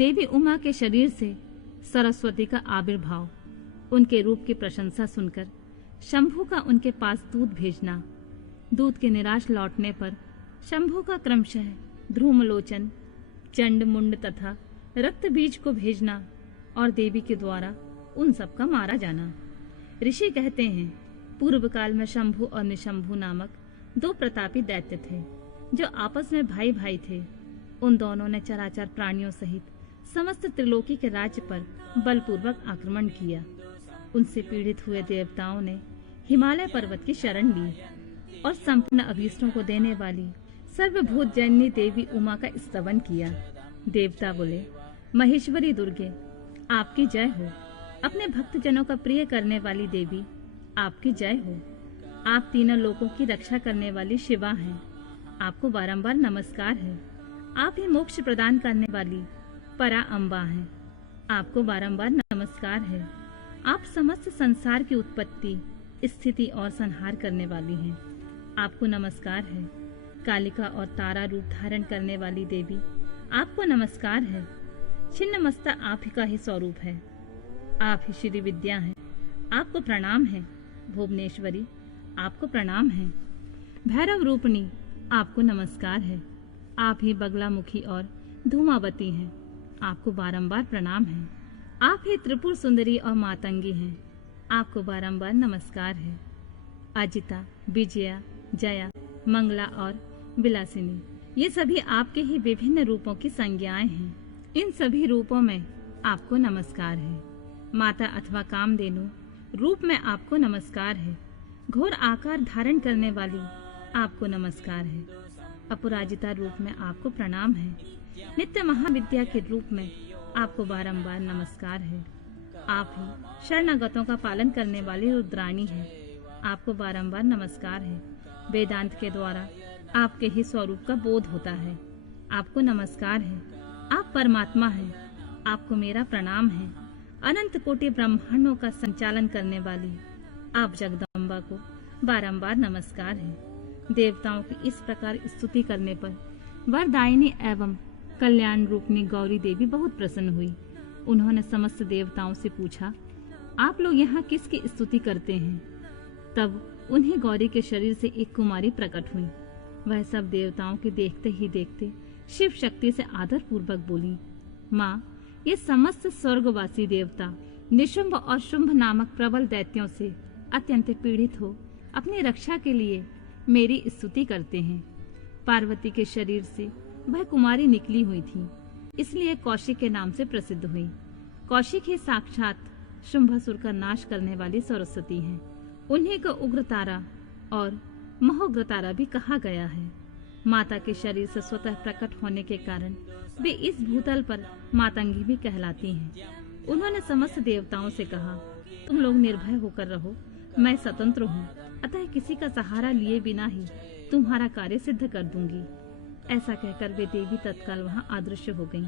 देवी उमा के शरीर से सरस्वती का आविर्भाव, उनके रूप की प्रशंसा सुनकर शंभु का उनके पास दूत भेजना, दूत के निराश लौटने पर शंभु का क्रमशः ध्रुमलोचन, चंड मुंड तथा रक्त बीज को भेजना और देवी के द्वारा उन सब का मारा जाना। ऋषि कहते हैं, पूर्व काल में शंभु और निशंभु नामक दो प्रतापी दैत्य थे जो आपस में भाई भाई थे। उन दोनों ने चराचर प्राणियों सहित समस्त त्रिलोकी के राज्य पर बलपूर्वक आक्रमण किया। उनसे पीड़ित हुए देवताओं ने हिमालय पर्वत की शरण ली और संपूर्ण अभीष्टों को देने वाली सर्वभूत जननी देवी उमा का स्तवन किया। देवता बोले, महेश्वरी दुर्गे, आपकी जय हो। अपने भक्तजनों का प्रिय करने वाली देवी, आपकी जय हो। आप तीनों लोकों की रक्षा करने वाली शिवा हैं, आपको बारंबार नमस्कार है। आप ही मोक्ष प्रदान करने वाली परा अम्बा हैं, आपको बारंबार नमस्कार है। आप समस्त संसार की उत्पत्ति, स्थिति और संहार करने वाली हैं, आपको नमस्कार है। कालिका और तारा रूप धारण करने वाली देवी, आपको नमस्कार है। छिन्नमस्ता आप ही का ही स्वरूप है, आप ही श्री विद्या हैं, आपको प्रणाम है। भुवनेश्वरी, आपको प्रणाम है। भैरव रूपणी, आपको नमस्कार है। आप ही बगलामुखी और धूमावती हैं, आपको बारंबार प्रणाम है। आप ही त्रिपुर सुंदरी और मातंगी हैं, आपको बारंबार नमस्कार है। अजिता, विजया, जया, मंगला और विलासिनी, ये सभी आपके ही विभिन्न रूपों की संज्ञाएं हैं। इन सभी रूपों में आपको नमस्कार है। माता अथवा कामधेनु रूप में आपको नमस्कार है। घोर आकार धारण करने वाली, आपको नमस्कार है। अपराजिता रूप में आपको प्रणाम है। नित्य महाविद्या के रूप में आपको बारंबार नमस्कार है। आप ही शरणागतों का पालन करने वाली रुद्राणी हैं, आपको बारंबार नमस्कार है। वेदांत के द्वारा आपके ही स्वरूप का बोध होता है, आपको नमस्कार है। आप परमात्मा हैं, आपको मेरा प्रणाम है। अनंत कोटि ब्रह्मांडों का संचालन करने वाली आप जगदम्बा को बारंबार नमस्कार है। देवताओं की इस प्रकार स्तुति करने पर वरदायिनी एवं कल्याण रूपनी गौरी देवी बहुत प्रसन्न हुई। उन्होंने समस्त देवताओं से पूछा, आप लोग यहाँ किसकी स्तुति करते हैं? तब उन्हीं गौरी के शरीर से एक कुमारी प्रकट हुई। वह सब देवताओं के देखते ही देखते शिव शक्ति से आदर पूर्वक बोली, माँ, ये समस्त स्वर्गवासी देवता निशुंभ और शुंभ नामक प्रबल दैत्यों से अत्यंत पीड़ित हो अपनी रक्षा के लिए मेरी स्तुति करते हैं। पार्वती के शरीर से वह कुमारी निकली हुई थी, इसलिए कौशिक के नाम से प्रसिद्ध हुई। कौशिक ही साक्षात शुंभासुर का नाश करने वाली सरस्वती हैं। उन्हीं को उग्रतारा और महोग्रतारा भी कहा गया है। माता के शरीर से स्वतः प्रकट होने के कारण वे इस भूतल पर मातंगी भी कहलाती हैं। उन्होंने समस्त देवताओं से कहा, तुम लोग निर्भय होकर रहो, मैं स्वतंत्र हूँ, अतः किसी का सहारा लिए बिना ही तुम्हारा कार्य सिद्ध कर दूंगी। ऐसा कहकर वे देवी तत्काल वहाँ अदृश्य हो गईं।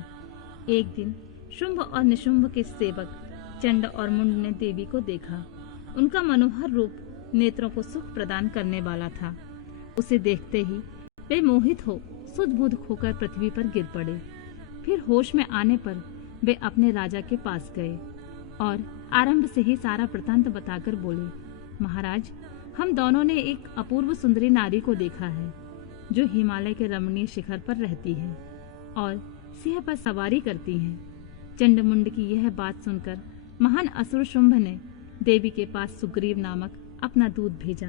एक दिन शुंभ और निशुंभ के सेवक चंड और मुंड ने देवी को देखा। उनका मनोहर रूप नेत्रों को सुख प्रदान करने वाला था। उसे देखते ही वे मोहित हो सुध-बुध खोकर पृथ्वी पर गिर पड़े। फिर होश में आने पर वे अपने राजा के पास गए और आरंभ से ही सारा वृतांत बताकर बोले, महाराज, हम दोनों ने एक अपूर्व सुंदरी नारी को देखा है जो हिमालय के रमणीय शिखर पर रहती है और सिंह पर सवारी करती है। चंडमुंड की यह बात सुनकर महान असुर शुंभ ने देवी के पास सुग्रीव नामक अपना दूत भेजा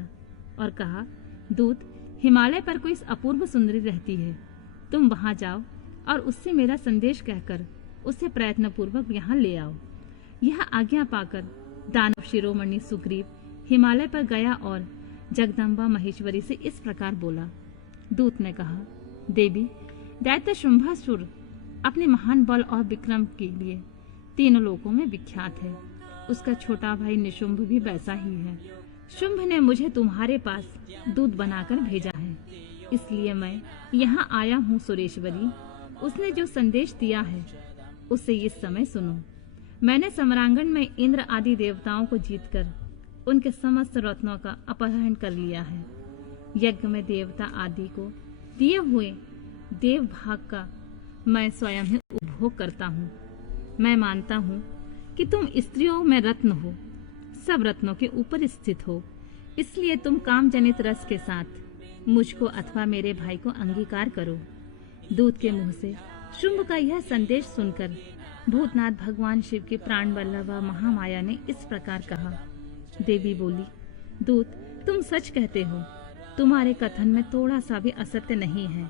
और कहा, दूत, हिमालय पर कोई अपूर्व सुंदरी रहती है, तुम वहां जाओ और उससे मेरा संदेश कहकर उसे प्रयत्न पूर्वक यहाँ ले आओ। यह आज्ञा पाकर दानव शिरोमणि सुग्रीव हिमालय पर गया और जगदम्बा महेश्वरी से इस प्रकार बोला। दूत ने कहा, देवी, दैत्य शुंभासुर अपने महान बल और विक्रम के लिए तीनों लोकों में विख्यात है। उसका छोटा भाई निशुंभ भी वैसा ही है। शुंभ ने मुझे तुम्हारे पास दूत बनाकर भेजा है, इसलिए मैं यहाँ आया हूँ सुरेश्वरी। उसने जो संदेश दिया है उसे इस समय सुनो। मैंने सम्रांगण में इंद्र आदि देवताओं को जीतकर उनके समस्त रत्नों का अपहरण कर लिया है। यज्ञ में देवता आदि को दिए हुए देव भाग का मैं स्वयं ही उपभोग करता हूँ। मैं मानता हूँ कि तुम स्त्रियों में रत्न हो, सब रत्नों के ऊपर स्थित हो, इसलिए तुम काम जनित रस के साथ मुझको अथवा मेरे भाई को अंगीकार करो। दूत के मुंह से शुंभ का यह संदेश सुनकर भूतनाथ भगवान शिव की प्राण वल्लभा महामाया ने इस प्रकार कहा। देवी बोली, दूत, तुम सच कहते हो, तुम्हारे कथन में थोड़ा सा भी असत्य नहीं है,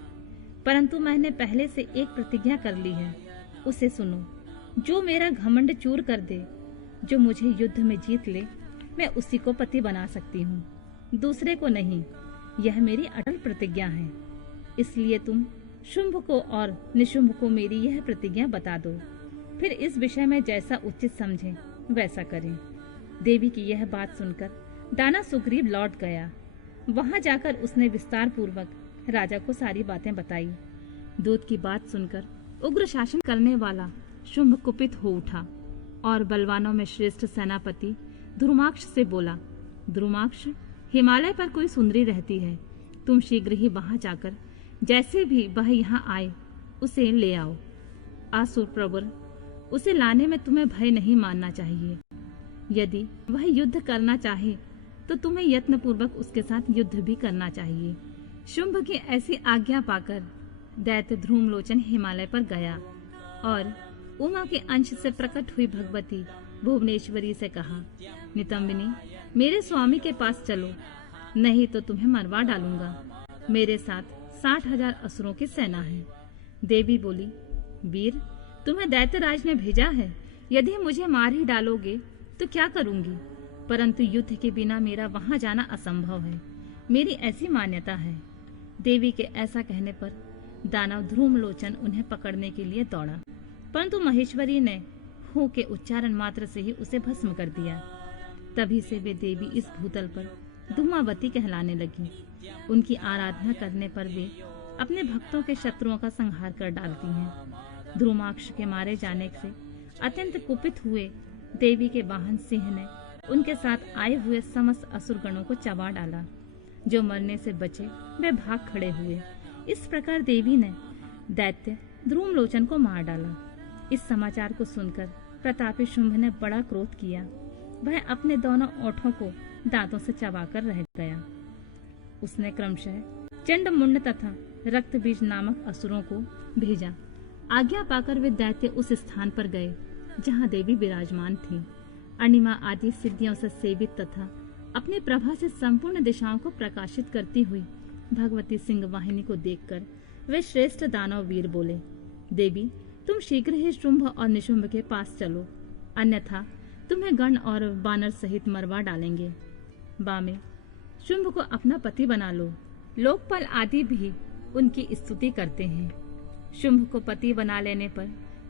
परंतु मैंने पहले से एक प्रतिज्ञा कर ली है, उसे सुनो। जो मेरा घमंड चूर कर दे, जो मुझे युद्ध में जीत ले, मैं उसी को पति बना सकती हूँ, दूसरे को नहीं। यह मेरी अटल प्रतिज्ञा है। इसलिए तुम शुंभ को और निशुंभ को मेरी यह प्रतिज्ञा बता दो, फिर इस विषय में जैसा उचित समझे वैसा करें। देवी की यह बात सुनकर दाना सुग्रीव लौट गया। वहां जाकर उसने विस्तार पूर्वक राजा को सारी बातें बताई। दूत की बात सुनकर उग्र शासन करने वाला शुंभ कुपित हो उठा और बलवानों में श्रेष्ठ सेनापति ध्रुमाक्ष से बोला, ध्रुमाक्ष, हिमालय पर कोई सुंदरी रहती है, तुम शीघ्र ही वहां जाकर जैसे भी वह यहाँ आए उसे ले आओ। आसुर प्रवर, उसे लाने में तुम्हें भय नहीं मानना चाहिए। यदि वह युद्ध करना चाहे तो तुम्हें यत्न पूर्वक उसके साथ युद्ध भी करना चाहिए। शुंभ की ऐसी आज्ञा पाकर दैत्य ध्रुमलोचन हिमालय पर गया और उमा के अंश से प्रकट हुई भगवती भुवनेश्वरी से कहा, नितंबिनी, मेरे स्वामी के पास चलो, नहीं तो तुम्हें मरवा डालूंगा। मेरे साथ 60,000 असुरों की सेना है। देवी बोली, वीर, तुम्हें दैत्यराज ने भेजा है, यदि मुझे मार ही डालोगे तो क्या करूंगी, परंतु युद्ध के बिना मेरा वहां जाना असंभव है, मेरी ऐसी मान्यता है। देवी के ऐसा कहने पर दानव ध्रुमलोचन उन्हें पकड़ने के लिए दौड़ा, परंतु महेश्वरी ने हूं के उच्चारण मात्र से ही उसे भस्म कर दिया। तभी से वे देवी इस भूतल पर धूमावती कहलाने लगी। उनकी आराधना करने पर वे अपने भक्तों के शत्रुओं का संहार कर डालती हैं। ध्रुमाक्ष के मारे जाने से अत्यंत कुपित हुए देवी के वाहन सिंह ने उनके साथ आए हुए समस्त असुरगणों को चबा डाला। जो मरने से बचे वे भाग खड़े हुए। इस प्रकार देवी ने दैत्य ध्रुमलोचन को मार डाला। इस समाचार को सुनकर प्रतापी शुंभ ने बड़ा क्रोध किया। वह अपने दोनों ओठों को दांतों से चबाकर रह गया। उसने क्रमशः चंडमुंड तथा रक्तबीज नामक असुरों को भेजा। आज्ञा पाकर वे दैत्य उस स्थान पर गए जहाँ देवी विराजमान थी। अणिमा आदि सिद्धियों से सेवित तथा अपनी प्रभा से संपूर्ण दिशाओं को प्रकाशित करती हुई भगवती सिंह वाहिनी को देखकर वे श्रेष्ठ दानव वीर बोले, देवी, तुम शीघ्र ही शुंभ और निशुंभ के पास चलो, अन्यथा तुम्हें गण और बानर सहित मरवा डालेंगे। बामे, शुंभ को अपना पति बना लो। लोकपाल आदि भी उनकी स्तुति करते हैं। शुंभ को पति बना लेने पर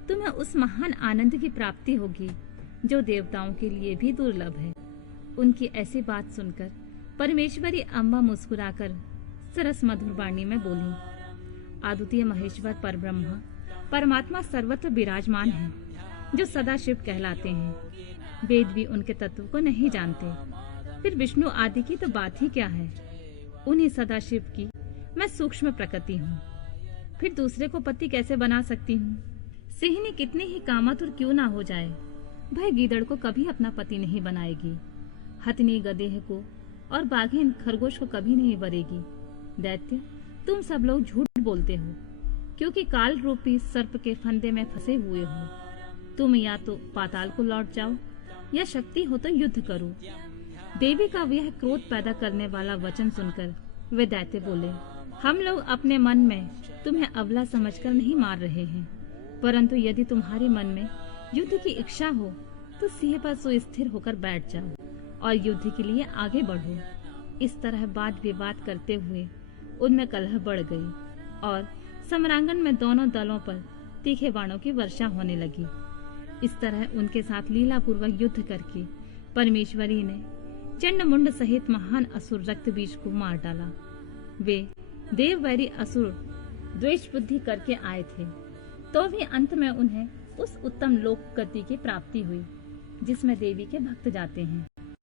तुम्हें उस महान आनंद की प्राप्ति होगी जो देवताओं के लिए भी दुर्लभ है। उनकी ऐसी बात सुनकर परमेश्वरी अम्बा मुस्कुराकर सरस मधुर वाणी में बोली, अद्वितीय महेश्वर परब्रह्मा परमात्मा सर्वत्र विराजमान है, जो सदा शिव कहलाते हैं। वेद भी उनके तत्व को नहीं जानते, फिर विष्णु आदि की तो बात ही क्या है। उन्हीं सदाशिव की मैं सूक्ष्म प्रकृति हूँ, फिर दूसरे को पति कैसे बना सकती हूँ। सिंहनी कितनी ही कामातुर क्यों ना हो जाए, वह गीदड़ को कभी अपना पति नहीं बनाएगी। हथनी गधे को और बाघिन खरगोश को कभी नहीं वरेगी। दैत्य, तुम सब लोग झूठ बोलते हो, क्योंकि काल रूपी सर्प के फंदे में फंसे हुए हो। तुम या तो पाताल को लौट जाओ या शक्ति हो तो युद्ध करो। देवी का यह क्रोध पैदा करने वाला वचन सुनकर वे दैत्य बोले, हम लोग अपने मन में तुम्हें अबला समझकर नहीं मार रहे हैं, परंतु यदि तुम्हारे मन में युद्ध की इच्छा हो तो सिंह पर सुस्थिर होकर बैठ जाओ और युद्ध के लिए आगे बढ़ो। इस तरह वाद विवाद करते हुए उनमें कलह बढ़ गई और सम्रांगण में दोनों दलों पर तीखे बाणों की वर्षा होने लगी। इस तरह उनके साथ लीला पूर्वक युद्ध करके परमेश्वरी ने चंडमुंड सहित महान असुर रक्तबीज को मार डाला। वे देववैरी असुर द्वेष बुद्धि करके आए थे, तो भी अंत में उन्हें उस उत्तम लोक गति की प्राप्ति हुई जिसमें देवी के भक्त जाते हैं।